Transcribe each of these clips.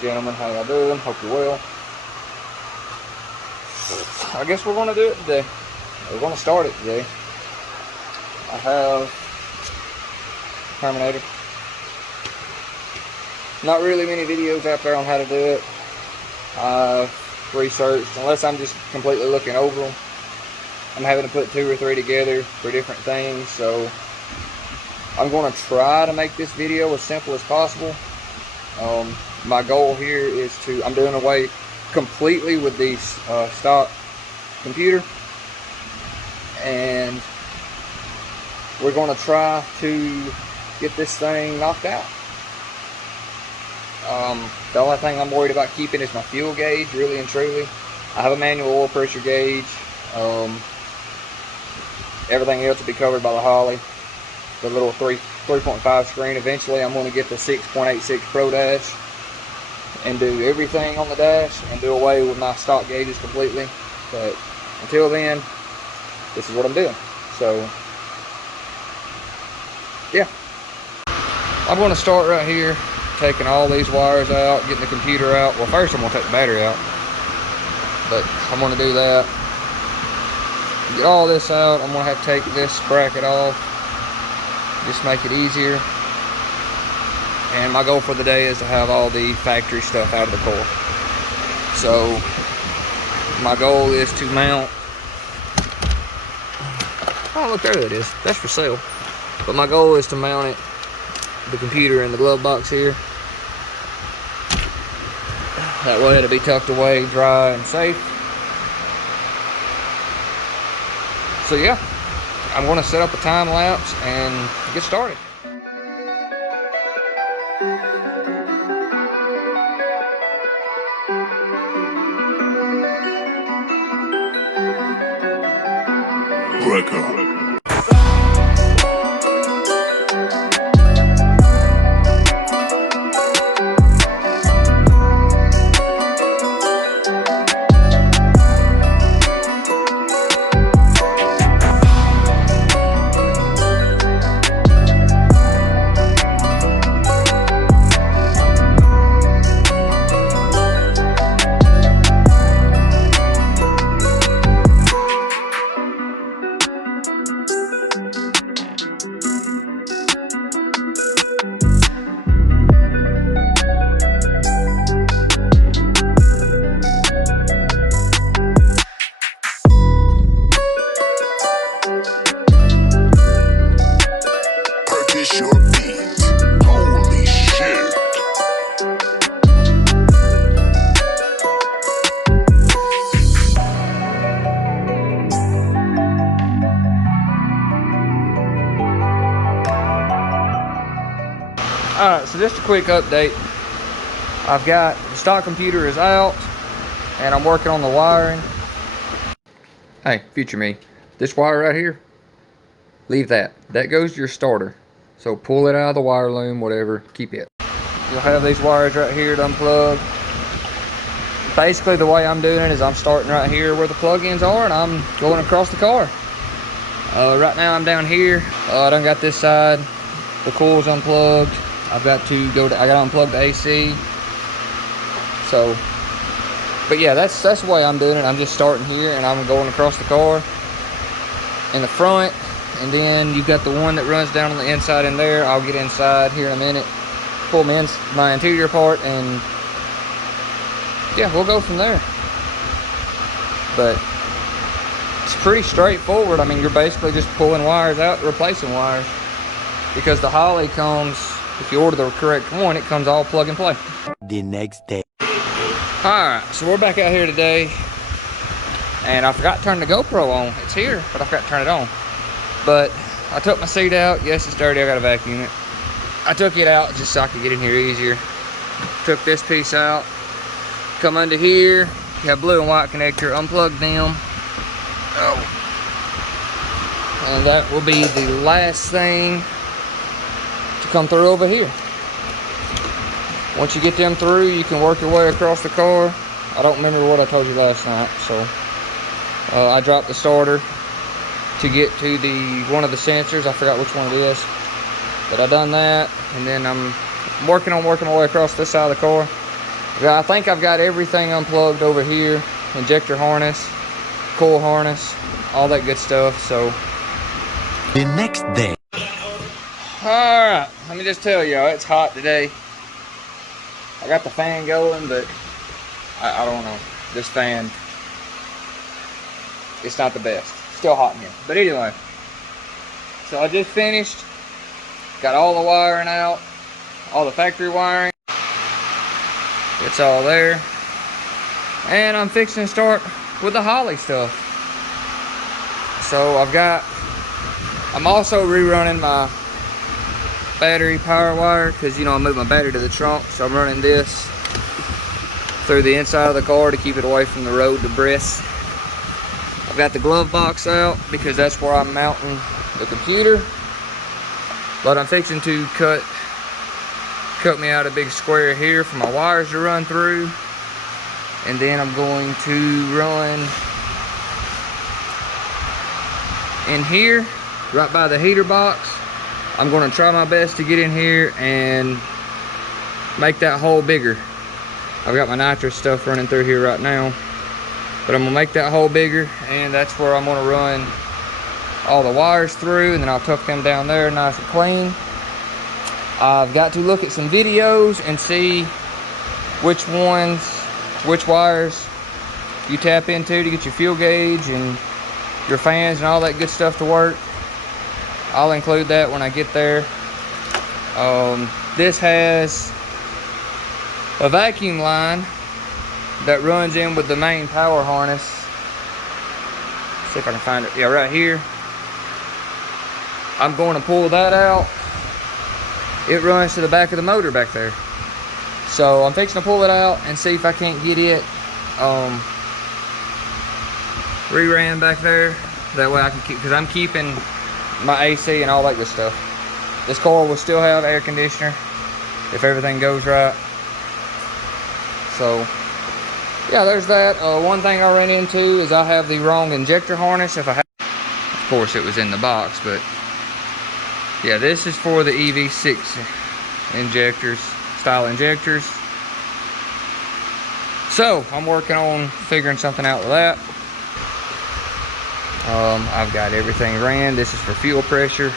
and gentlemen, how y'all doing? Hope you're well. I guess we're gonna do it today. We're gonna start it today. I have Terminator. Not really many videos out there on how to do it. I've researched, unless I'm just completely looking over them. I'm having to put 2 or 3 together for different things, so I'm going to try to make this video as simple as possible. My goal here is to, I'm doing away completely with the stock computer, and we're going to try to get this thing knocked out. The only thing I'm worried about keeping is my fuel gauge, really and truly. I have a manual oil pressure gauge. Everything else will be covered by the Holley, the little 3.5 screen. Eventually I'm going to get the 6.86 Pro Dash and do everything on the dash and do away with my stock gauges completely. But until then, this is what I'm doing. So yeah, I'm going to start right here, taking all these wires out, getting the computer out. Well, first I'm going to take the battery out, but I'm going to do that. Get all this out. I'm going to have to take this bracket off, just make it easier. And my goal for the day is to have all the factory stuff out of the car. So my goal is to mount, oh look, there it is, that's for sale. But my goal is to mount it, the computer in the glove box here. That way it'll be tucked away, dry and safe. So yeah, I'm going to set up a time lapse and get started. Alright, so just a quick update. I've got the stock computer is out and I'm working on the wiring. Hey, future me, this wire right here, leave that. That goes to your starter. So pull it out of the wire loom, whatever, keep it. You'll have these wires right here to unplug. Basically the way I'm doing it is I'm starting right here where the plug-ins are and I'm going across the car. Right now I'm down here. I done got this side, the coil's unplugged. I've got to go to, I got to unplug the AC. So, but yeah, that's the way I'm doing it. I'm just starting here and I'm going across the car in the front, and then you got the one that runs down on the inside in there. I'll get inside here in a minute, pull my interior part, and yeah, we'll go from there. But it's pretty straightforward. I mean, you're basically just pulling wires out, replacing wires, because the Holley comes, if you order the correct one, it comes all plug and play. The next day. Alright, so we're back out here today, and I forgot to turn the GoPro on. It's here, but I forgot to turn it on. But I took my seat out. Yes, it's dirty, I gotta vacuum it. I took it out just so I could get in here easier. Took this piece out. Come under here, you have blue and white connector, unplug them. Oh. And that will be the last thing to come through over here. Once you get them through, you can work your way across the car. I don't remember what I told you last night, so I dropped the starter to get to one of the sensors. I forgot which one it is, but I done that, and then I'm working my way across this side of the car, I think I've got everything unplugged over here. Injector harness, coil harness, all that good stuff. So the next day. Alright, let me just tell y'all, it's hot today. I got the fan going, but I don't know. This fan, it's not the best. Still hot in here. But anyway, so I just finished. Got all the wiring out, all the factory wiring. It's all there. And I'm fixing to start with the Holley stuff. So I'm also rerunning my battery power wire, because I moved my battery to the trunk, so I'm running this through the inside of the car to keep it away from the road debris. I've got the glove box out because that's where I'm mounting the computer, but I'm fixing to cut me out a big square here for my wires to run through, and then I'm going to run in here right by the heater box. I'm going to try my best to get in here and make that hole bigger. I've got my nitrous stuff running through here right now, but I'm going to make that hole bigger, and that's where I'm going to run all the wires through, and then I'll tuck them down there nice and clean. I've got to look at some videos and see which wires you tap into to get your fuel gauge and your fans and all that good stuff to work. I'll include that when I get there. This has a vacuum line that runs in with the main power harness. See if I can find it. Yeah, right here. I'm going to pull that out. It runs to the back of the motor back there. So I'm fixing to pull it out and see if I can't get it re-ran back there. That way I can keep, because I'm keeping my AC and all that good stuff. This car will still have air conditioner if everything goes right. So yeah, there's that. One thing I ran into is I have the wrong injector harness. Of course it was in the box, but yeah, this is for the EV6 injectors, style injectors. So I'm working on figuring something out with that. I've got everything ran. This is for fuel pressure,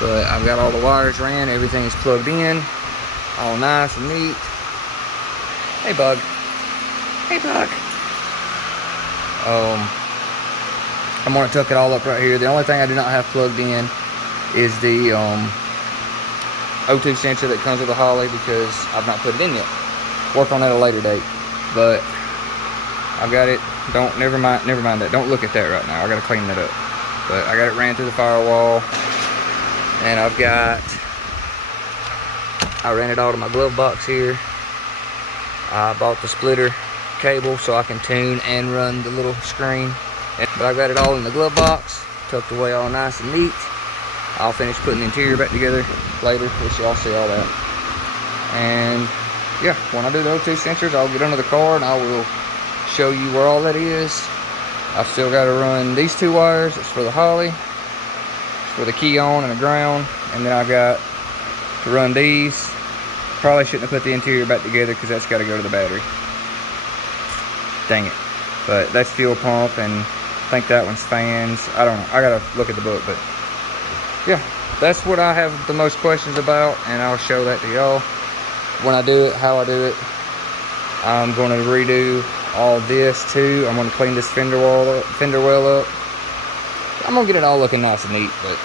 but I've got all the wires ran. Everything is plugged in, all nice and neat. Hey, bug. Hey, bug. I'm gonna tuck it all up right here. The only thing I do not have plugged in is the O2 sensor that comes with the Holley, because I've not put it in yet. Work on that at a later date. But I've got it. Never mind that. Don't look at that right now. I gotta clean that up. But I got it ran through the firewall, and I ran it all to my glove box here. I bought the splitter cable so I can tune and run the little screen. But I got it all in the glove box, tucked away all nice and neat. I'll finish putting the interior back together later, which y'all see all that. And yeah, when I do the O2 sensors, I'll get under the car and I will show you where all that is. I've still got to run these two wires. It's for the Holley, it's for the key on and the ground, and then I've got to run these. Probably shouldn't have put the interior back together because that's got to go to the battery. Dang it. But that's fuel pump, and I think that one's fans. I don't know. I gotta look at the book, but yeah, that's what I have the most questions about, and I'll show that to y'all when I do it, how I do it. I'm going to redo all this too. I'm going to clean this fender well up. I'm going to get it all looking nice and neat, but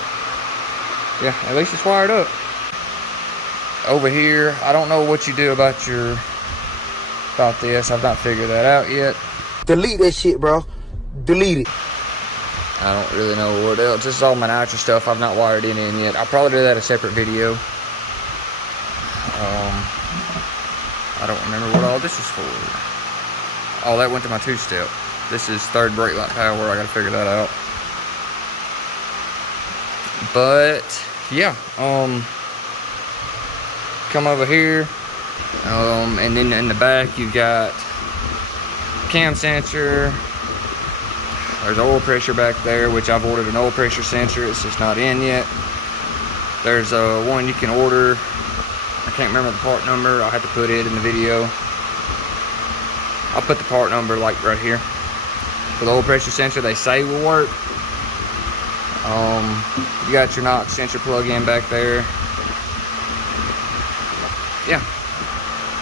yeah, at least it's wired up. Over here, I don't know what you do about this. I've not figured that out yet. Delete that shit, bro. Delete it. I don't really know what else. This is all my nitrous stuff. I've not wired it in yet. I'll probably do that a separate video. I don't remember what all this is for. Oh, that went to my two-step. This is third brake light power. I gotta figure that out. But yeah, come over here, and then in the back you've got cam sensor. There's oil pressure back there, which I've ordered an oil pressure sensor. It's just not in yet. There's one you can order. I can't remember the part number. I'll have to put it in the video. I'll put the part number like right here. For the oil pressure sensor, they say will work. You got your knock sensor plug-in back there. Yeah.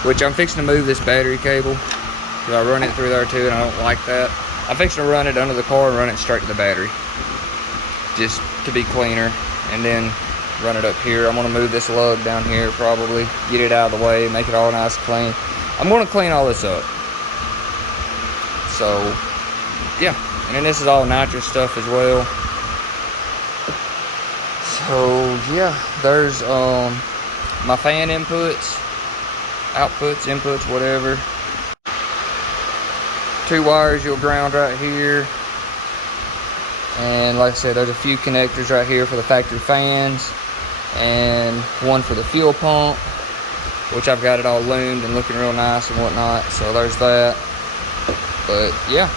Which I'm fixing to move this battery cable, because I run it through there too and I don't like that. I'm fixing to run it under the car and run it straight to the battery, just to be cleaner, and then run it up here. I'm gonna move this lug down here probably, get it out of the way, make it all nice and clean. I'm gonna clean all this up. So yeah, and then this is all nitrous stuff as well. So yeah, there's my fan inputs, outputs, inputs, whatever. 2 wires you'll ground right here. And like I said, there's a few connectors right here for the factory fans, and one for the fuel pump, which I've got it all loomed and looking real nice and whatnot. So there's that. But yeah.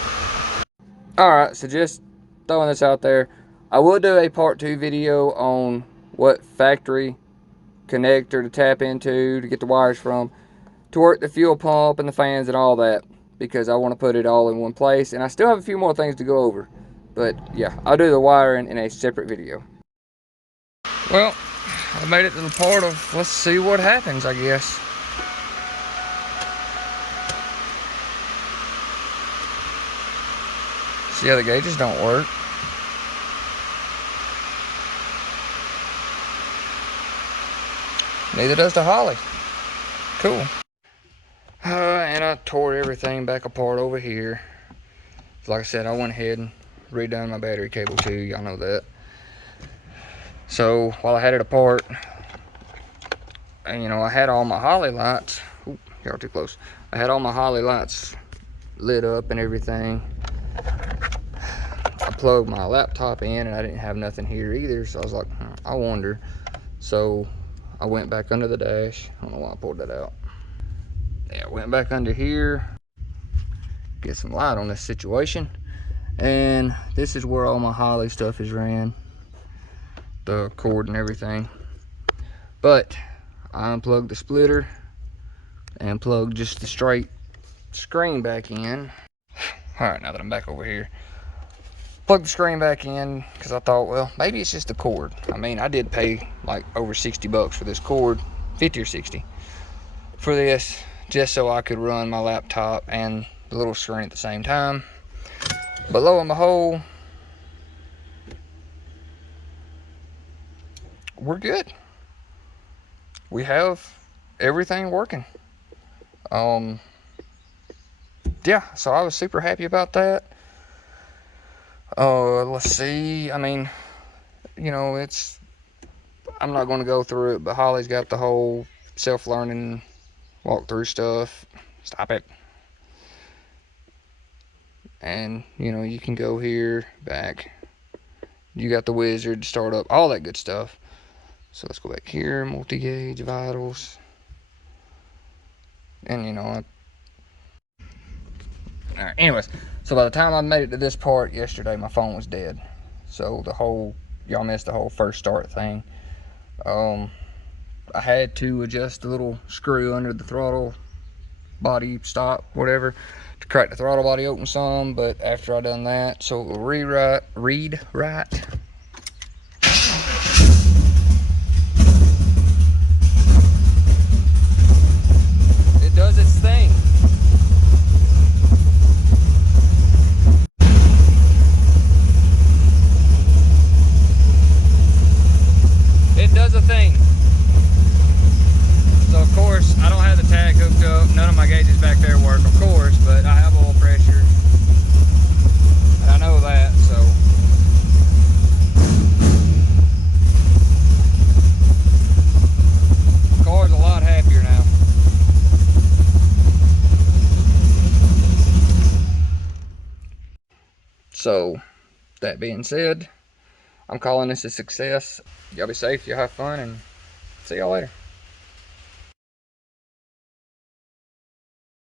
Alright, so just throwing this out there. I will do a part 2 video on what factory connector to tap into to get the wires from, to work the fuel pump and the fans and all that, because I want to put it all in one place, and I still have a few more things to go over. But yeah, I'll do the wiring in a separate video. Well, I made it to the part of let's see what happens, I guess. See how the gauges don't work. Neither does the Holley. Cool. And I tore everything back apart over here. Like I said, I went ahead and redone my battery cable too. Y'all know that. So while I had it apart, and you know, I had all my Holley lights. Ooh, y'all too close. I had all my Holley lights lit up and everything. I plugged my laptop in and I didn't have nothing here either. So I was like, I wonder. So I went back under the dash. I don't know why I pulled that out. Yeah, I went back under here, get some light on this situation. And this is where all my Holley stuff is ran, the cord and everything. But I unplugged the splitter and plugged just the straight screen back in. All right, now that I'm back over here, plugged the screen back in because I thought, well, maybe it's just the cord. I mean, I did pay like over 60 bucks for this cord, 50 or 60 for this, just so I could run my laptop and the little screen at the same time. But lo and behold, we're good. We have everything working. Yeah, so I was super happy about that. Let's see, I mean, you know, I'm not going to go through it, but Holley's got the whole self-learning walkthrough stuff. Stop it. And you know, you can go here, back, you got the wizard to start up, all that good stuff. So let's go back here, multi-gauge, vitals, and you know, alright, anyways, so by the time I made it to this part yesterday, my phone was dead. So y'all missed the whole first start thing. I had to adjust the little screw under the throttle body stop, whatever, to crack the throttle body open some, but after I done that, so it will read right. It does its thing. It does a thing. So of course, I don't have the tag hooked up. None of my gauges back there work, of course, but I have oil pressure. And I know that, so. The car's a lot happier now. So, that being said, I'm calling this a success. Y'all be safe, y'all have fun, and see y'all later.